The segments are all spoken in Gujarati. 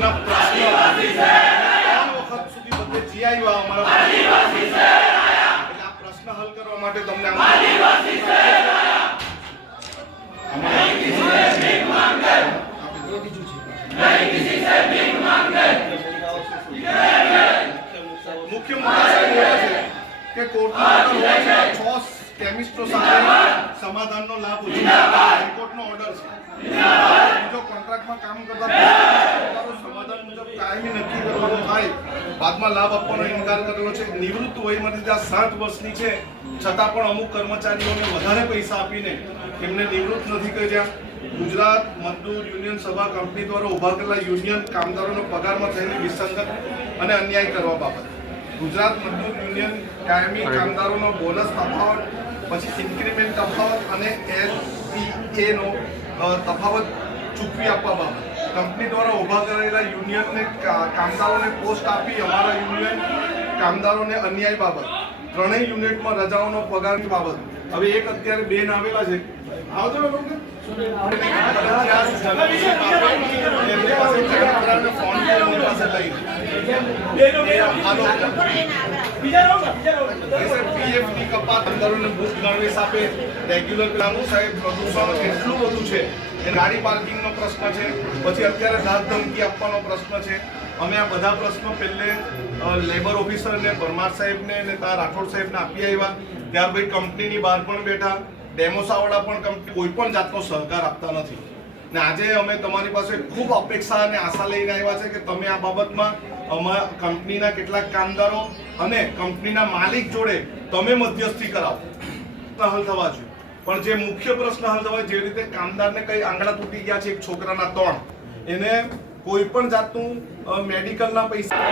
તેમના વખત સુધી બધે જી આવ્યા અમારા એટલે આ પ્રશ્ન હલ કરવા માટે તમને મુખ્ય મુદ્દા છે કે કોર્ટમાં છ કેમિસ્ટો સાથે સમાધાનનો લાભ હાઈકોર્ટનો ઓર્ડર છે. બીજો કોન્ટ્રાક્ટમાં કામ કરતા સમાધાન મુજબ કાયમી નક્કી કરવાનો થાય બાદમાં લાભ આપવાનો ઇનકાર કરેલો છે. નિવૃત્ત વયમર્યાદા સાત વર્ષની છે. છતાં પણ અમુક કર્મચારીઓને વધારે પૈસા આપીને એમને નિવૃત્ત નથી કર્યા. ગુજરાત મજદૂર યુનિયન સભા કંપની દ્વારા ઊભા કરેલા યુનિયન કામદારોનો પગારમાં થયેલી વિસંગત અને અન્યાય કરવા બાબત. ગુજરાત મજદૂર યુનિયન કાયમી કામદારોનો બોનસ તફાવત પછી ઇન્ક્રીમેન્ટ તફાવત અને એલપીએ નો તફાવત ચૂકવી આપવા બાબત કંપની દ્વારા ઊભા કરેલા યુનિયનને કામદારોને પોસ્ટ આપી અમારા યુનિયન કામદારોને અન્યાય બાબત. ત્રણેય યુનિટમાં રજાઓનો પગાર બાબત. હવે એક અત્યારે બેન આવેલા છે. આવજો ફોન પાસે લઈ આ લોકો પીએફની કપાત અંદરોને બુક ગણવેશ આપે રેગ્યુલર પેલાનું સાહેબ પ્રદૂષણ એટલું બધું છે એ ગાડી પાર્કિંગનો પ્રશ્ન છે પછી અત્યારે ધાક ધમકી આપવાનો પ્રશ્ન છે અમે આ બધા પ્રશ્નો પહેલે લેબર ઓફિસર ને પરમાર સાહેબ ને અને ત્યાં રાઠોડ સાહેબ ને આપી આવ્યા ત્યાર પછી કંપનીની બહાર પણ બેઠા ડેમોસાવાળા પણ કંપની કોઈ પણ જાતનો સહકાર આપતા નથી ને આજે અમે તમારી પાસે ખૂબ અપેક્ષા અને આશા લઈને આવ્યા છે કે તમે આ બાબતમાં અમારા કંપનીના કેટલાક કામદારો અને કંપનીના માલિક જોડે તમે મધ્યસ્થી કરાવો. હલ થવા જોઈએ. પણ જે મુખ્ય પ્રશ્ન હલ થવા જે રીતે કામદારને કઈ આંગળા તૂટી ગયા છે એક છોકરાના ત્રણ, એને કોઈ પણ જાતનું મેડિકલના પૈસા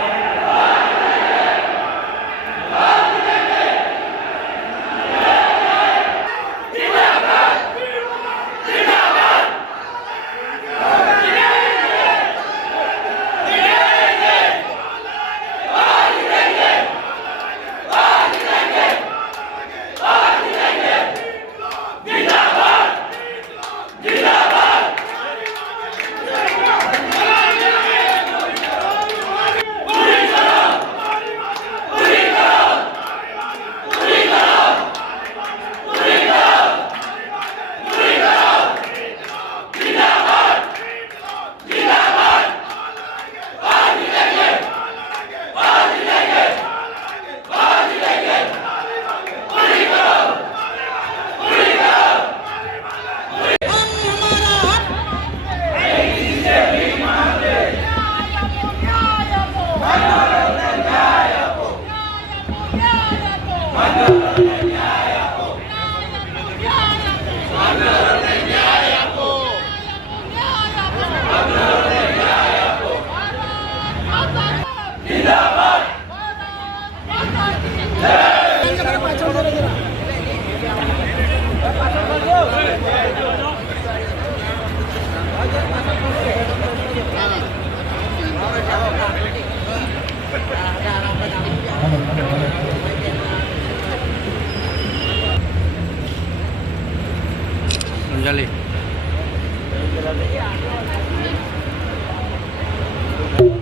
અંજલિ Thank you.